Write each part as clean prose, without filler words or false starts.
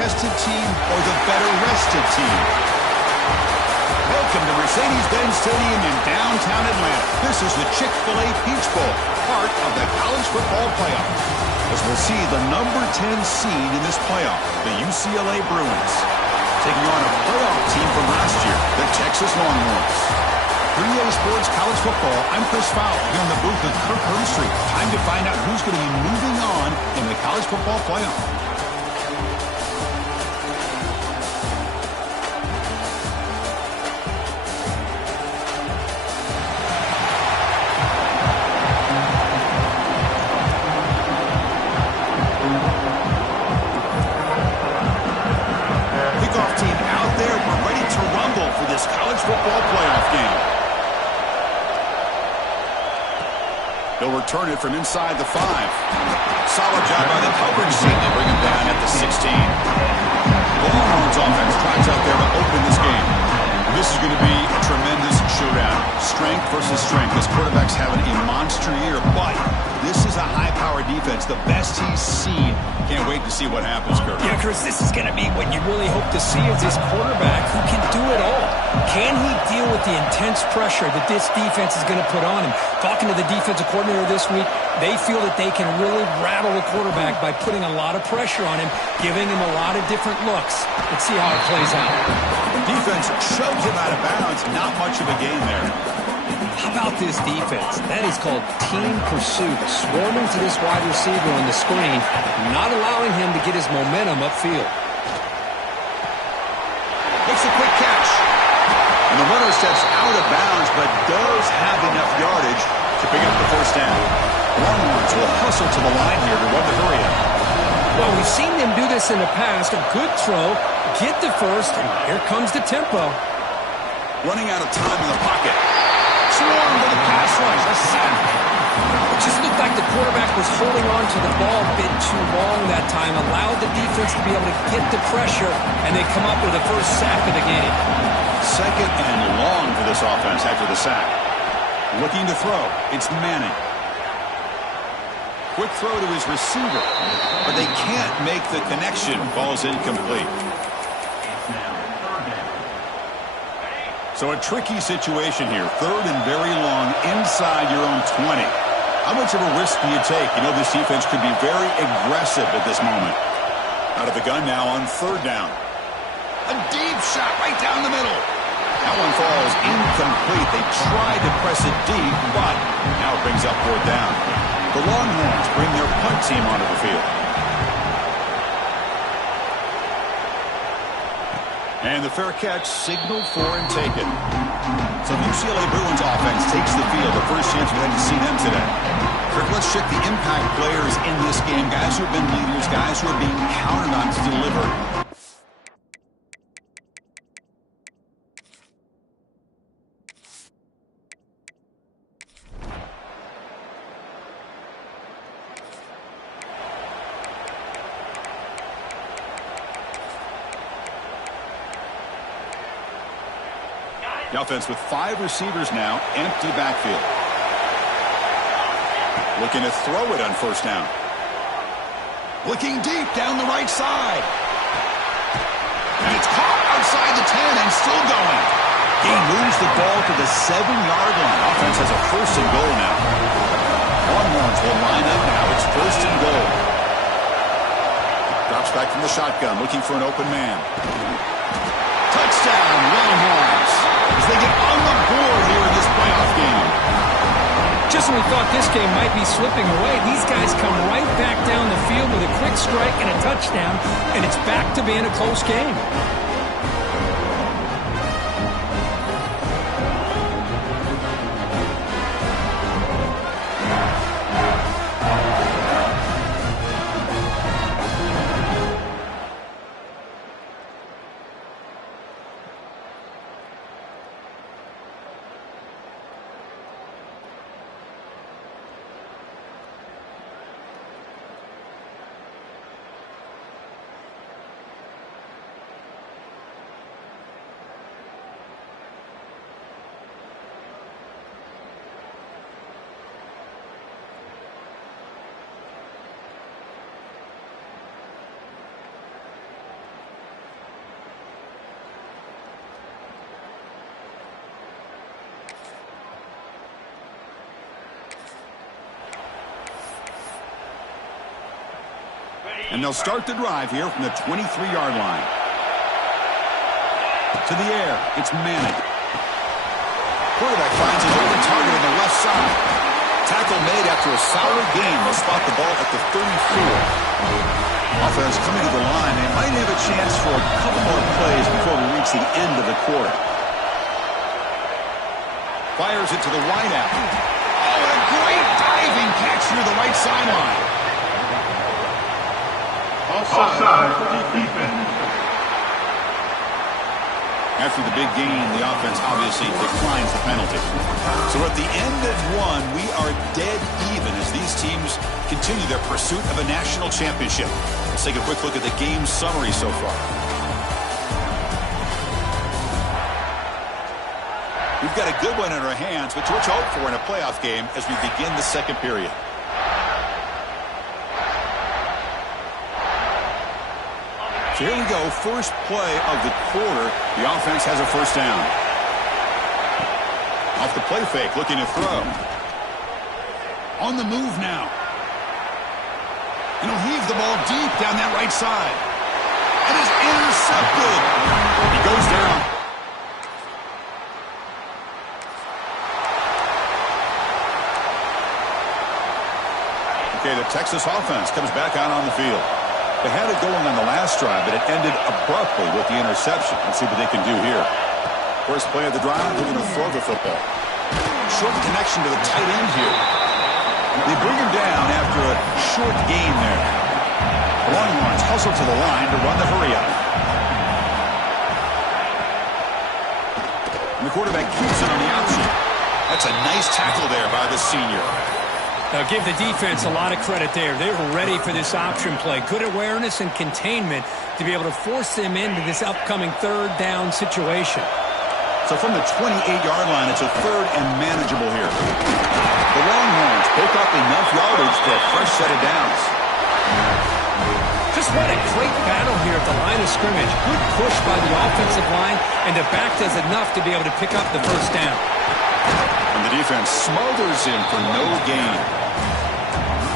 tested team or the better rested team? Welcome to Mercedes-Benz Stadium in downtown Atlanta. This is the Chick-fil-A Peach Bowl, part of the college football playoff. As we'll see the number 10 seed in this playoff, the UCLA Bruins, taking on a playoff team from last year, the Texas Longhorns. 3A Sports College Football, I'm Chris Fowler, here in the booth with Kirk Herbstreit. Time to find out who's going to be moving on in the college football playoff. Kickoff team out there. We're ready to rumble for this college football playoff game. They'll return it from inside the 5. Solid job by the coverage team to bring him down at the 16. The Longhorns offense tries out there to open this game. This is going to be a tremendous showdown. Strength versus strength. This quarterback's having a monster year, but this is a high-powered defense, the best he's seen. Can't wait to see what happens, Kirk. Yeah, Chris, this is going to be what you really hope to see is this quarterback who can do it all. Can he deal with the intense pressure that this defense is going to put on him? Talking to the defensive coordinator this week, they feel that they can really rattle the quarterback by putting a lot of pressure on him, giving him a lot of different looks. Let's see how it plays out. Defense shoves him out of bounds. Not much of a gain there. How about this defense? That is called team pursuit. Swarming to this wide receiver on the screen, not allowing him to get his momentum upfield. Makes a quick catch. And the runner steps out of bounds, but does have enough yardage to pick up the first down. Longhorns will hustle to the line here to run the hurry up. Well, we've seen them do this in the past. A good throw, get the first, and here comes the tempo. Running out of time in the pocket. Swarm to the pass rush. A sack. It just looked like the quarterback was holding on to the ball a bit too long that time, allowed the defense to be able to get the pressure, and they come up with the first sack of the game. Second and long for this offense after the sack. Looking to throw. It's Manning. Quick throw to his receiver, but they can't make the connection. Ball's incomplete. So a tricky situation here. Third and very long inside your own 20. How much of a risk do you take? You know this defense could be very aggressive at this moment. Out of the gun now on third down. A deep shot right down the middle. That one falls incomplete. They tried to press it deep, but now it brings up fourth down. The Longhorns bring their punt team onto the field. And the fair catch signaled for and taken. So the UCLA Bruins offense takes the field. The first chance we had to see them today. Kirk, let's check the impact players in this game. Guys who have been leaders, guys who are being counted on to deliver. The offense with 5 receivers now, empty backfield. Looking to throw it on first down. Looking deep down the right side. And it's caught outside the 10 and still going. He moves the ball to the 7-yard line. Offense has a first and goal now. Longhorns will line up now. It's first and goal. Drops back from the shotgun, looking for an open man. Touchdown, Longhorns, as they get on the board here in this playoff game. Just when we thought this game might be slipping away, these guys come right back down the field with a quick strike and a touchdown, and it's back to being a close game. And they'll start the drive here from the 23-yard line. To the air, it's Manning. Quarterback finds his only target on the left side. Tackle made after a solid gain. They'll spot the ball at the 34. Offense coming to the line. They might have a chance for a couple more plays before we reach the end of the quarter. Fires it to the wideout. Oh, and a great diving catch near the right sideline. Offside for the defense. After the big gain, the offense obviously declines the penalty. So at the end of one, we are dead even as these teams continue their pursuit of a national championship. Let's take a quick look at the game summary so far. We've got a good one in our hands, but what you hope for in a playoff game as we begin the second period. So here we go, first play of the quarter. The offense has a first down. Off the play fake, looking to throw. On the move now. And he'll heave the ball deep down that right side. It is intercepted. He goes down. Okay, the Texas offense comes back out on the field. They had it going on the last drive, but it ended abruptly with the interception. Let's see what they can do here. First play of the drive, they're going to throw the football. Short connection to the tight end here. They bring him down after a short gain there. The Longhorns hustle to the line to run the hurry-up. And the quarterback keeps it on the option. That's a nice tackle there by the senior. Now, give the defense a lot of credit there. They were ready for this option play. Good awareness and containment to be able to force them into this upcoming third down situation. So from the 28-yard line, it's a third and manageable here. The Longhorns pick up enough yardage for a fresh set of downs. Just what a great battle here at the line of scrimmage. Good push by the offensive line, and the back does enough to be able to pick up the first down. And the defense smothers him for no gain.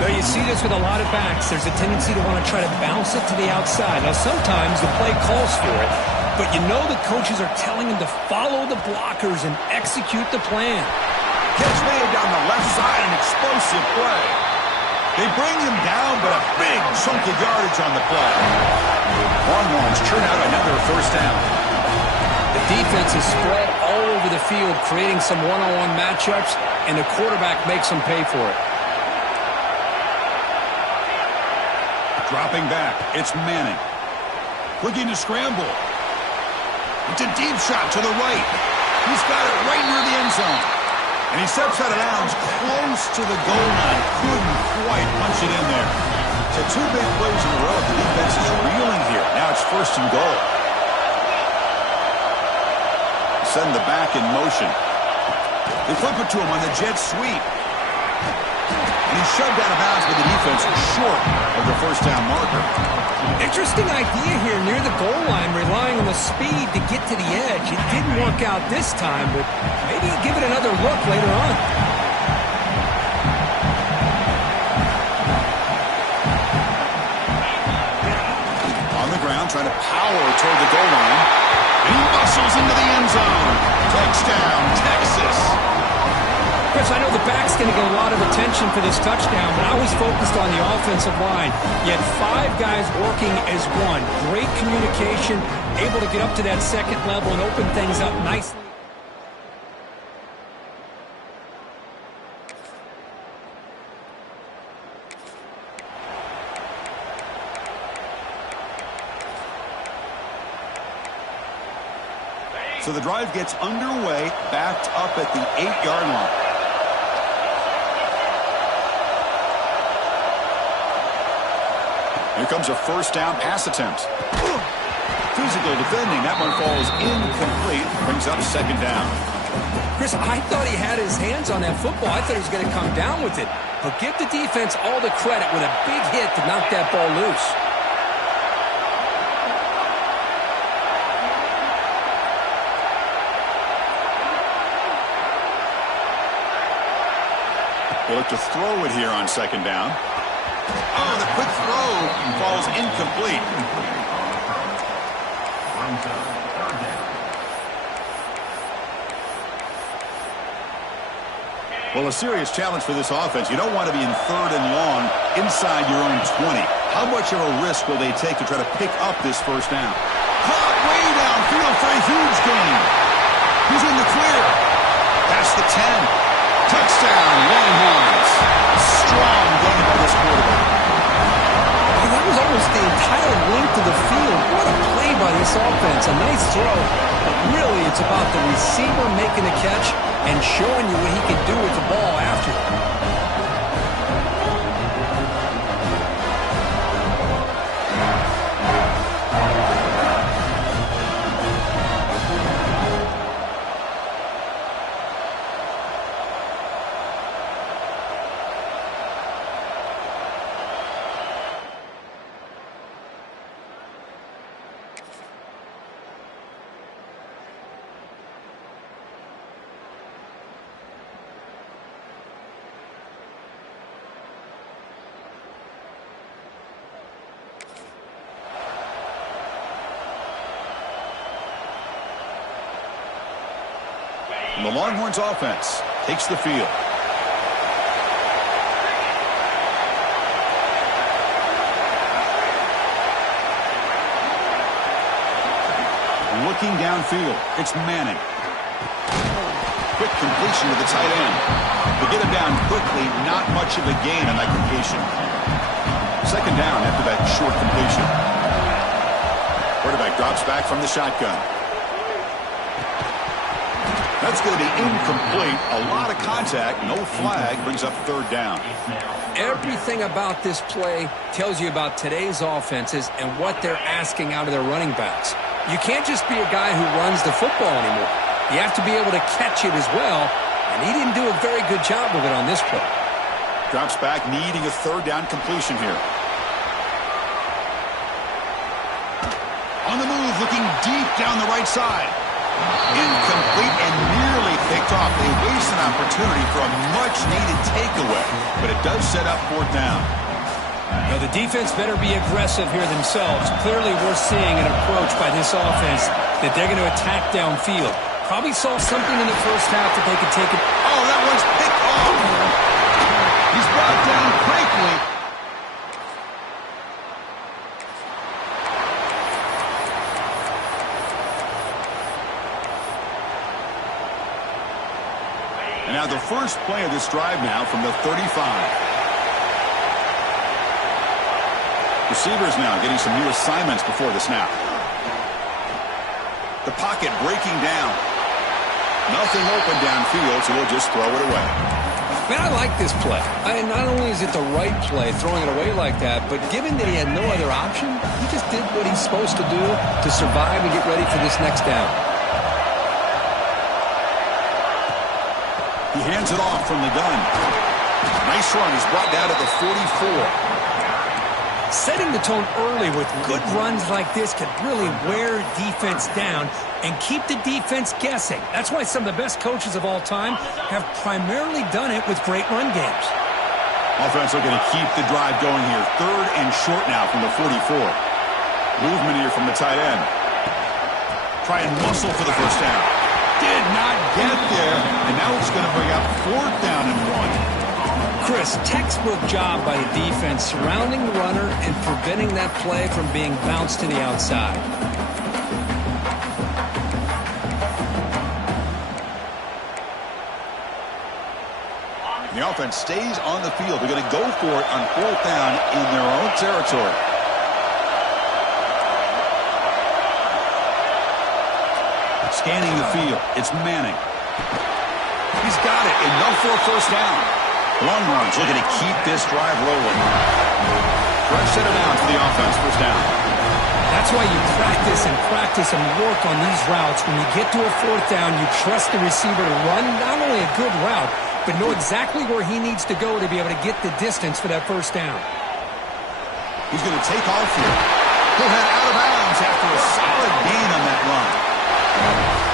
Now, you see this with a lot of backs. There's a tendency to want to try to bounce it to the outside. Now, sometimes the play calls for it, but you know the coaches are telling him to follow the blockers and execute the plan. Catch made down the left side, an explosive play. They bring him down, but a big chunk of yardage on the play. Longhorns churn out another first down. The defense is spread all over the field, creating some one-on-one matchups, and the quarterback makes them pay for it. Dropping back, it's Manning. Looking to scramble. It's a deep shot to the right. He's got it right near the end zone. And he steps out of bounds close to the goal line. Couldn't quite punch it in there. So two big plays in a row. The defense is reeling here. Now it's first and goal. Send the back in motion. They flip it to him on the jet sweep. And he's shoved out of bounds with the defense short of the first down marker. Interesting idea here near the goal line, relying on the speed to get to the edge. It didn't work out this time, but maybe he'll give it another look later on. On the ground, trying to power toward the goal line. And he muscles into the end zone. Touchdown, Texas. Chris, I know the back's going to get a lot of attention for this touchdown, but I was focused on the offensive line. You had five guys working as one. Great communication, able to get up to that second level and open things up nicely. So the drive gets underway, backed up at the 8-yard line. Here comes a first down pass attempt. Physical defending. That one falls incomplete. Brings up second down. Chris, I thought he had his hands on that football. I thought he was going to come down with it. But give the defense all the credit with a big hit to knock that ball loose. They look to throw it here on second down. Oh, the quick throw falls falls incomplete. Well, a serious challenge for this offense. You don't want to be in 3rd and long inside your own 20. How much of a risk will they take to try to pick up this first down? Caught way downfield for a huge gain. He's in the clear. Past the 10. Touchdown, Longhorns. Strong game by this quarterback. Well, that was almost the entire length of the field. What a play by this offense. A nice throw, but really it's about the receiver making the catch and showing you what he can do with the ball after. And the Longhorns offense takes the field. Looking downfield, it's Manning. Quick completion to the tight end. They get him down quickly, not much of a gain on that completion. 2nd down after that short completion. Quarterback drops back from the shotgun. That's going to be incomplete. A lot of contact. No flag. Brings up 3rd down. Everything about this play tells you about today's offenses and what they're asking out of their running backs. You can't just be a guy who runs the football anymore. You have to be able to catch it as well, and he didn't do a very good job of it on this play. Drops back, needing a 3rd down completion here. On the move, looking deep down the right side. Incomplete and nearly picked off. They waste an opportunity for a much-needed takeaway, but it does set up 4th down. Now, the defense better be aggressive here themselves. Clearly, we're seeing an approach by this offense that they're going to attack downfield. Probably saw something in the first half that they could take it. Oh, that one's picked off. He's brought down quickly. And now the first play of this drive now from the 35. Receivers now getting some new assignments before the snap. The pocket breaking down. Nothing open downfield, so we'll just throw it away. Man, I like this play. Not only is it the right play, throwing it away like that, but given that he had no other option, he just did what he's supposed to do to survive and get ready for this next down. He hands it off from the gun. Nice run. He's brought down to the 44. Setting the tone early with good runs like this can really wear defense down and keep the defense guessing. That's why some of the best coaches of all time have primarily done it with great run games. Offense looking to keep the drive going here. 3rd and short now from the 44. Movement here from the tight end. Try and muscle for the first down. Did not get there, and now it's going to bring up 4th down and 1. Chris, textbook job by the defense surrounding the runner and preventing that play from being bounced to the outside. The offense stays on the field. They're going to go for it on 4th down in their own territory. Scanning the field. It's Manning. He's got it. Enough for a first down. Longhorns looking to keep this drive rolling. Fresh set of downs for the offense. First down. That's why you practice and work on these routes. When you get to a 4th down, you trust the receiver to run not only a good route, but know exactly where he needs to go to be able to get the distance for that first down. He's going to take off here. He'll head out of bounds after a solid gain on that run.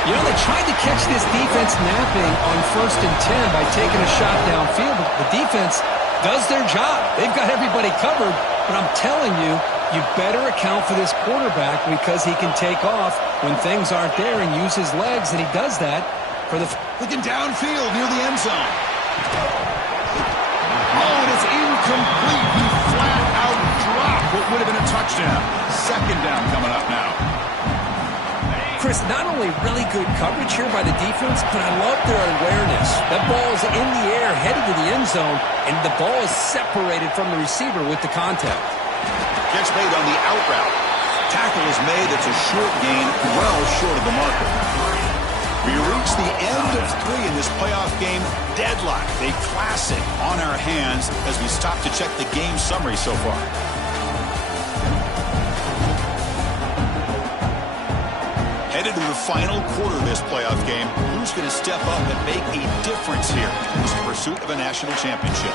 You know, they tried to catch this defense napping on 1st and 10 by taking a shot downfield, but the defense does their job. They've got everybody covered, but I'm telling you, You better account for this quarterback because he can take off when things aren't there and use his legs, and he does that for the... Looking downfield near the end zone. Oh, and it's incomplete. He flat out dropped what would have been a touchdown. Second down coming up now. Chris, not only really good coverage here by the defense, but I love their awareness. That ball is in the air, headed to the end zone, and the ball is separated from the receiver with the contact. Catch made on the out route. Tackle is made. It's a short gain, well short of the marker. We reach the end of 3 in this playoff game. Deadlock, a classic on our hands as we stop to check the game summary so far. Headed to the final quarter of this playoff game, who's going to step up and make a difference here in this pursuit of a national championship?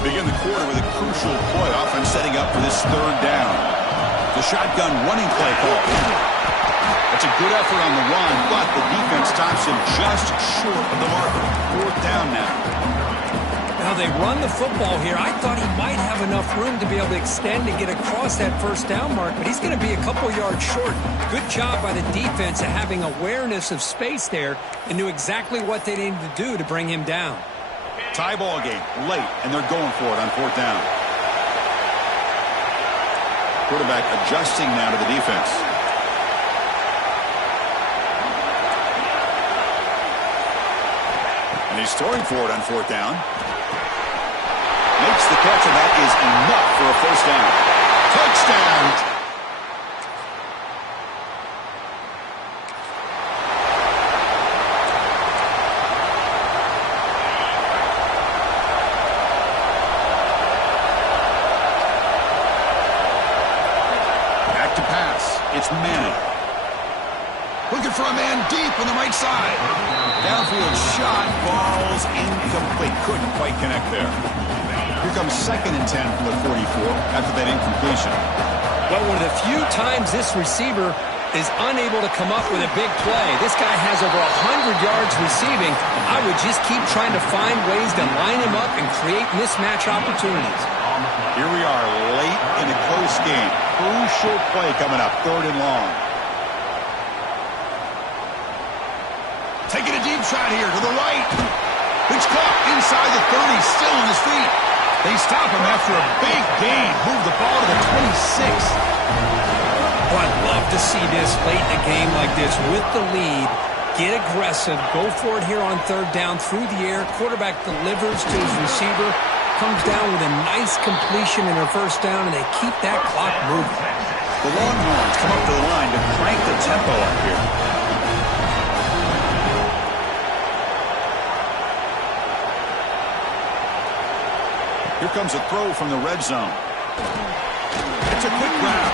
Begin the quarter with a crucial play, offense setting up for this third down. The shotgun running play call. That's a good effort on the run, but the defense stops him just short of the marker. Fourth down now. Now they run the football here. I thought he might have enough room to be able to extend and get across that first down mark, but he's going to be a couple yards short. Good job by the defense of having awareness of space there and knew exactly what they needed to do to bring him down. Tie ball game, late, and they're going for it on fourth down. Quarterback adjusting now to the defense. And he's throwing for it on fourth down. Makes the catch, and that is enough for a first down. Touchdown! It's Manning. Looking for a man deep on the right side. Downfield shot, ball's incomplete. Couldn't quite connect there. Here comes 2nd and 10 from the 44 after that incompletion. Well, one of the few times this receiver is unable to come up with a big play. This guy has over 100 yards receiving. I would just keep trying to find ways to line him up and create mismatch opportunities. Here we are late in a close game. Crucial play coming up, 3rd and long. Taking a deep shot here to the right. It's caught inside the 30, still on his feet. They stop him after a big gain. Move the ball to the 26. Well, I'd love to see this late in a game like this with the lead. Get aggressive. Go for it here on 3rd down through the air. Quarterback delivers to his receiver. Comes down with a nice completion in her first down, and they keep that clock moving. The Longhorns come up to the line to crank the tempo up here. Here comes a throw from the red zone. It's a quick grab.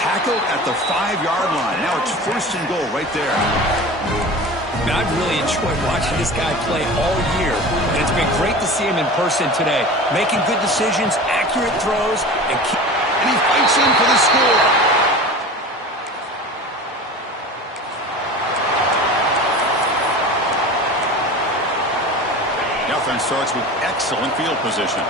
Tackled at the 5-yard line. Now it's 1st and goal right there. I've really enjoyed watching this guy play all year, and it's been great to see him in person today. Making good decisions, accurate throws, and he fights in for the score. The offense starts with excellent field position.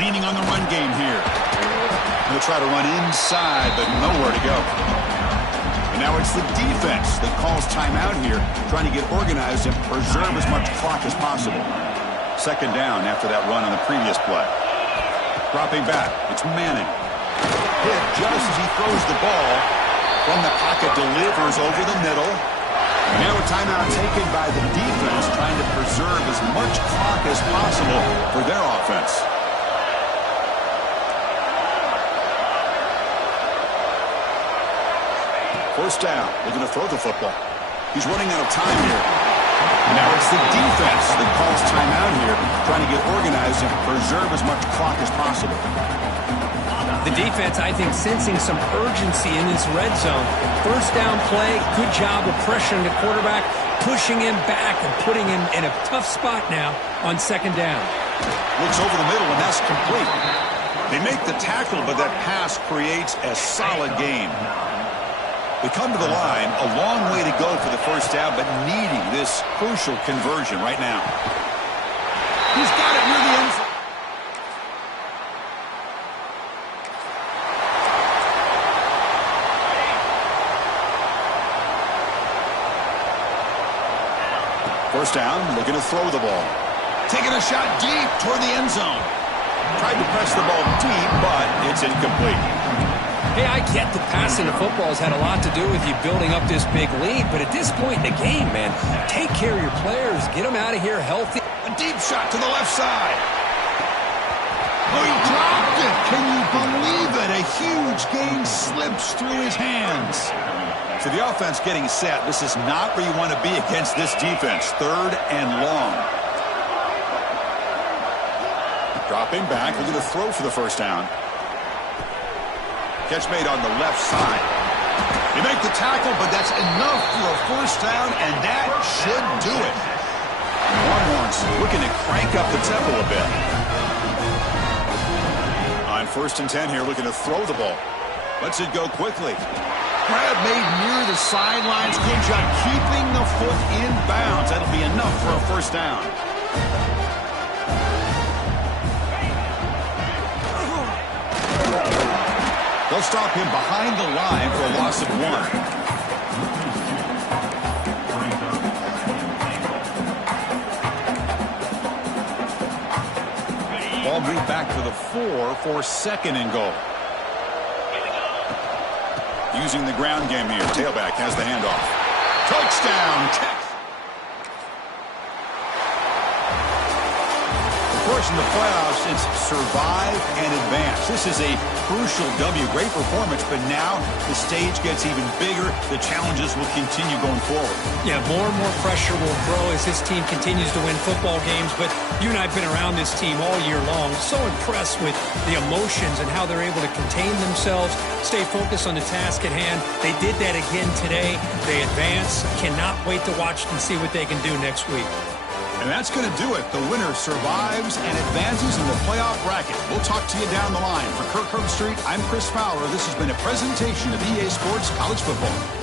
Leaning on the run game here. They'll try to run inside, but nowhere to go. And now it's the defense that calls timeout here, trying to get organized and preserve as much clock as possible. 2nd down after that run on the previous play. Dropping back, it's Manning. Hit just as he throws the ball. From the pocket, delivers over the middle. Now a timeout taken by the defense, trying to preserve as much clock as possible for their offense. First down, looking to throw the football. He's running out of time here. Now it's the defense that calls timeout here, trying to get organized and preserve as much clock as possible. The defense, I think, sensing some urgency in this red zone. First down play, good job of pressuring the quarterback, pushing him back and putting him in a tough spot now on second down. Looks over the middle, and that's complete. They make the tackle, but that pass creates a solid game. We come to the line, a long way to go for the first down, but needing this crucial conversion right now. He's got it near the end zone. First down, looking to throw the ball. Taking a shot deep toward the end zone. Tried to press the ball deep, but it's incomplete. Hey, I get that passing the football has had a lot to do with you building up this big lead, but at this point in the game, man, take care of your players. Get them out of here healthy. A deep shot to the left side. Oh, he dropped it. Can you believe it? A huge gain slips through his hands. So the offense getting set. This is not where you want to be against this defense. Third and long. Dropping back, looking to throw for the first down. Catch made on the left side. You make the tackle, but that's enough for a first down, and that should do it. Longhorns looking to crank up the tempo a bit. On 1st and 10 here, looking to throw the ball. Lets it go quickly. Grab made near the sidelines. Good job keeping the foot in bounds. That'll be enough for a first down. They'll stop him behind the line for a loss of 1. Ball moved back to the 4 for 2nd and goal. Using the ground game here. Tailback has the handoff. Touchdown, Texas. Of course, in the playoffs, it's survive and advance. This is a crucial W. Great performance, but now the stage gets even bigger. The challenges will continue going forward. Yeah, more and more pressure will grow as this team continues to win football games, but you and I have been around this team all year long. So impressed with the emotions and how they're able to contain themselves, stay focused on the task at hand. They did that again today. They advance. Cannot wait to watch and see what they can do next week. And that's going to do it. The winner survives and advances in the playoff bracket. We'll talk to you down the line. For Kirk Herbstreit, I'm Chris Fowler. This has been a presentation of EA Sports College Football.